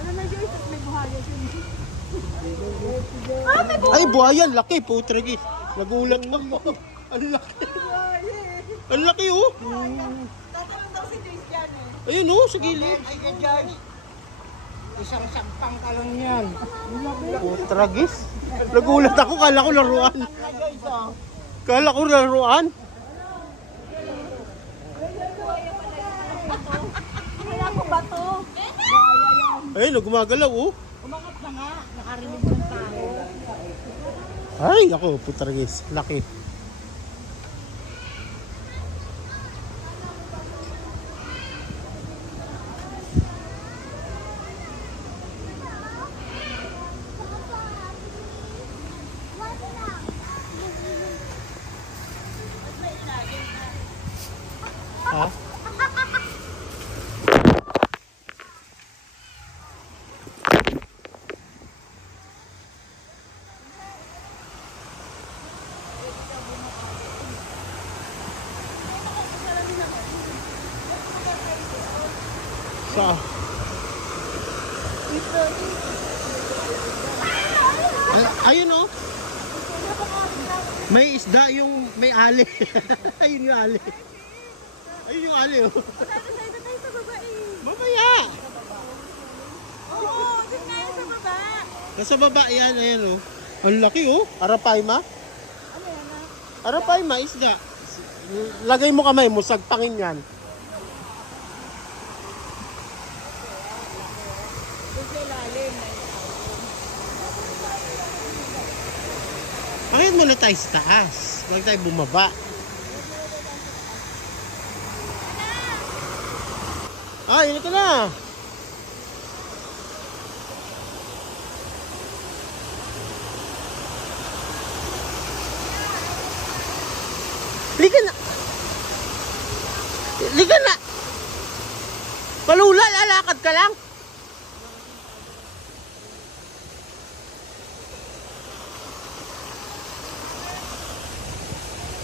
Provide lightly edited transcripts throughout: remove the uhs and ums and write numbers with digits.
Ano na Joyce? At may buhaya dyan. Ay, buhaya. Laki. Putragis. Nagulat ako. Ang laki. Ang laki oh. Tatanong daw si Joyce yan eh. Ayun oh, sa gilid. Ay, George. Isang sampang ka lang yan. Putragis. Nagulat ako. Kala ko laruan. Kala ko laruan. Kaya ko ba to? Ayun, gumagalaw oh. Umangat na nga. Nakarinig ng tao. Ay, ako, putragis. Laki. Ha? Sa ayun oh. May isda yung may ali. Ayun yung ali. Ayun yung ali oh. Tayo sa baba eh. Mamaya. Oo, dun nga yun sa baba. Nasa baba yan, ayan oh. Ang laki oh. Arapaima. Ano yan ah? Arapaima, isda. Lagay mo kamay mo, sagpangin yan. Dun sa ilalim. Bakit muna tayo sa taas? Huwag tayo bumaba. Ah, yun ka na. Liga na. Liga na. Palula, lalakad ka lang.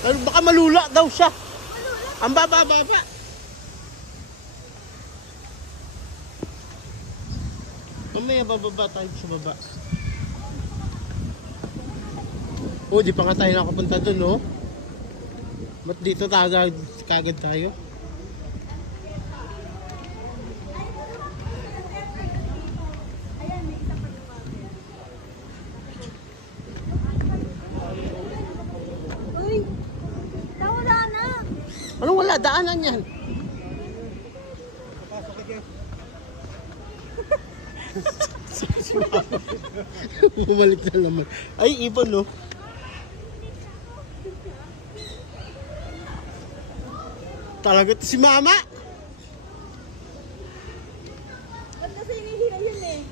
Baka malula daw siya. Ang baba. Mamaya bababa tayo sa baba. Oh, di pa nga tayo nakapunta dun, no? Ba't dito kagad tayo? Uy! Nawala na! Anong wala? Daanan yan. Bumalik na naman. Ay, ibon, no? Talaga to si Mama. Ba't kasi hinihila yun eh?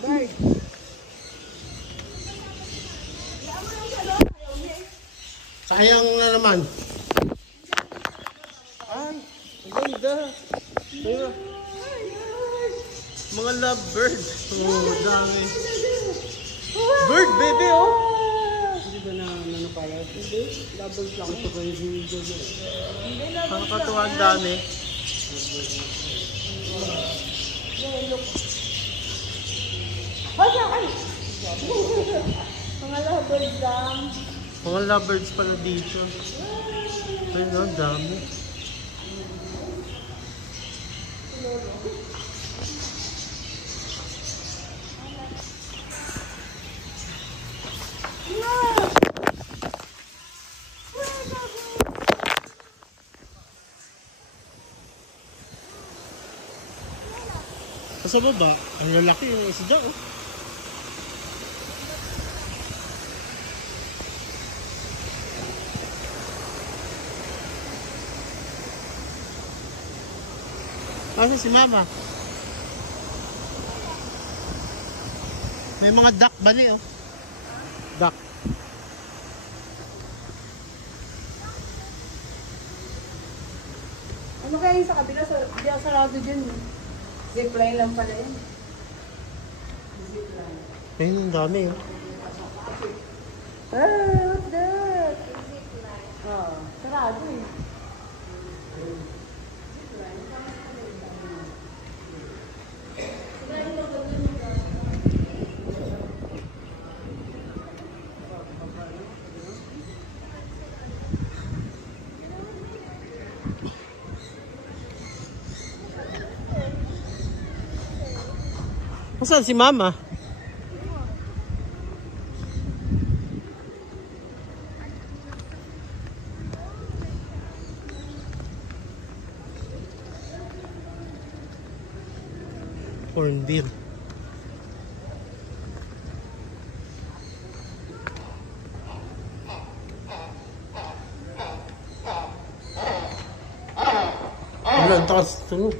Bird! Sayang na naman. Ay, ang ganda. Ayun. Mga lovebird. Oh, dami. Bird, baby, oh. Hindi ba na nanapayag? Hindi. Double lang ito ba yung video? Nakakatuwa ang dami. Ay! Mga lovebirds lang. Mga lovebirds pala dito. Ayun, ang dami. Sa baba, ang lalaki yung isda, oh. Asa si Mama? May mga duck ba niyo? Duck. Ano kaya yung sa kabila? Di ako sarado dyan. Zipline lang pala yun. Zipline. Ayun, ang dami, oh. Ah, what's that? Zipline. Oh, sarado eh. Nasaan si Mama? Corn beer. Wala, ang takas tunog.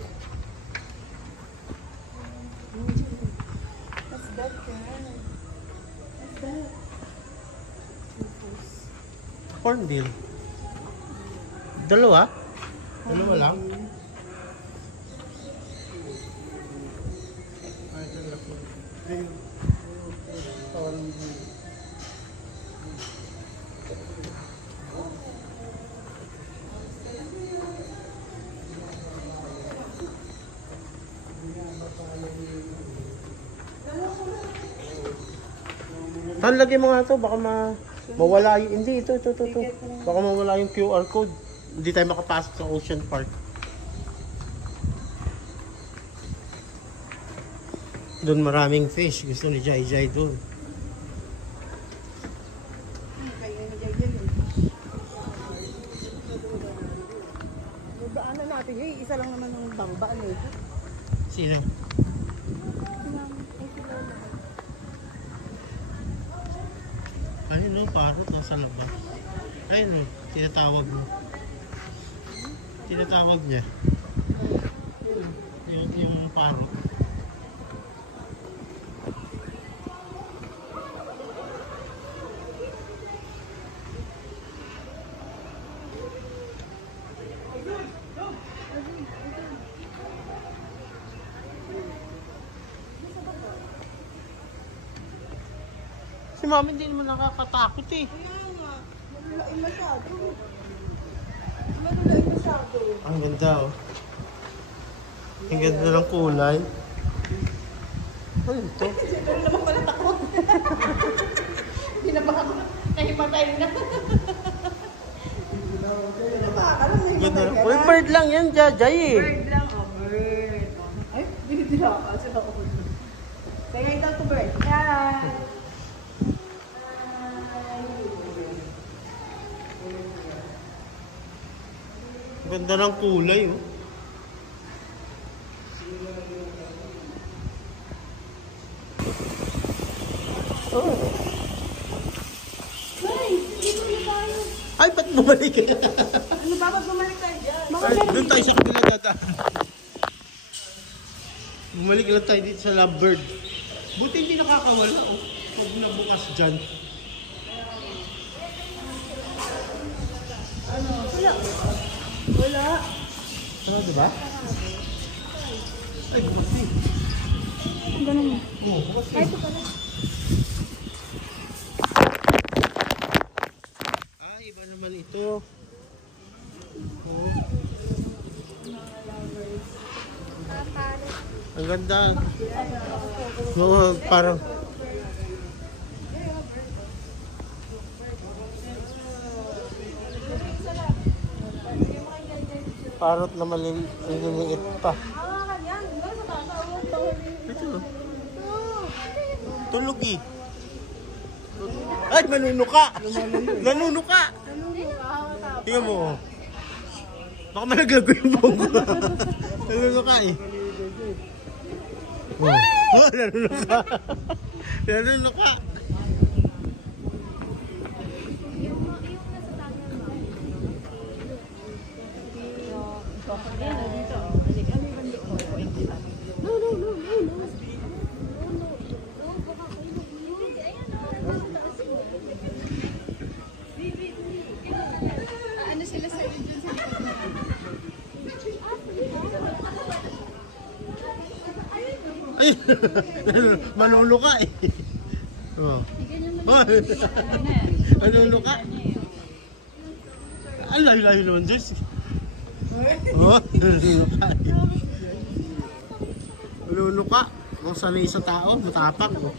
What's that, girl? What's that? Corn beer. Dalawa? Dalawa lang? Saan lagyan mo nga ito? Baka mawala yung... Hindi, ito. Baka mawala yung QR code. Hindi tayo makapasok sa Ocean Park. Doon maraming fish. Gusto ni Jai Jai doon. Kaya ni Jai Jai yun. Daanan natin yun. Isa lang naman ng bangba eh. Sino? Ayun no, parot nasa labas. Ayun no, tinatawag mo. Tinatawag niya. Yung parot. Si Mami hindi naman nakakatakot eh. Kaya nga. Malulain masyado. Malulain masyado. Ang ganda oh. Ang ganda ng kulay. Ano ito? Siguro naman pala takot. Hindi na ba ako nahimatay na. Nakakalam na Ganda himatay ng ka kulay. na. Bird lang yan, Jai eh. Bird lang. Oh, bird. Ay, binitira ka. Sila ako. Kaya ito to bird. Yan. Ang ganda ng kulay oh. Oh. Ay, ba't bumalik ka? Ano ba? Ba't bumalik tayo dyan? Ay, doon tayo sa kabila data. Bumalik lang tayo dito sa lovebird. Buti hindi nakakawala oh. Pag nabukas dyan. Wala. Ano, diba? Ay, bukas eh. Ganun. Oo, bukas eh. Ay, ito pala. Ay, iba naman ito. Oh. Ang ganda. Oo, parang... Parot na maliliit pa. Ito. Tulog eh. Ay, manunuka! Nanunuka! Tingnan mo. Baka malaglag ko yung buhok ko. Nanunuka eh. Oh, nanunuka. Nanunuka. Ano sila sa dyan sa likod na? Ay, manunuka eh. Oh. Oh. Manunuka. Ang layo-layo naman dyan. Oh, manunuka eh. Manunuka. Kung sanay sa tao, matapang. Oh.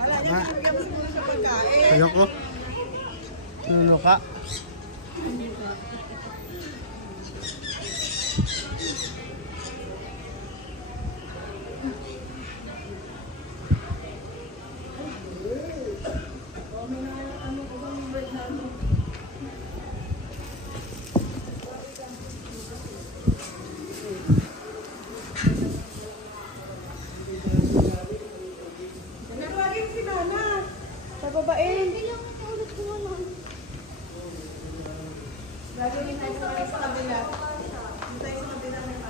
Wala niya, pinagyan mo sa pagkain. Ayoko. Manunuka. Nagwagin si Mama. Sa babae. Lagi rin tayo sa kabila. Tayo sa kabila ng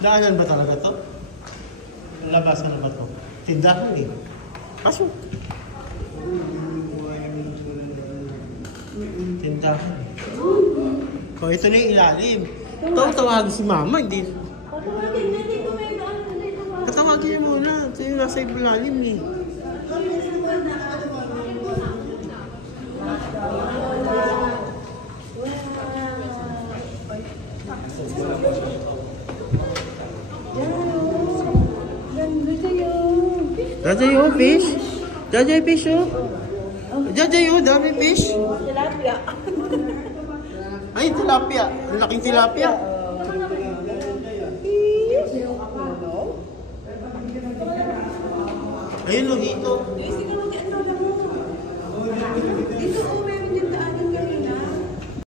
Daanan ba talaga to? Labasan na ba to? Tindahan eh. Pasok. Tindahan. Oh, ito na yung ilalim. Tawagin si Mama, hindi. Tatawagin niya muna. Ito yung nasa ilalim eh. Jajay oh, fish. Jajay fish oh. Jajay oh, dami fish. tilapia. Ay, tilapia. Ang laking tilapia. Ayun, lohito. Sige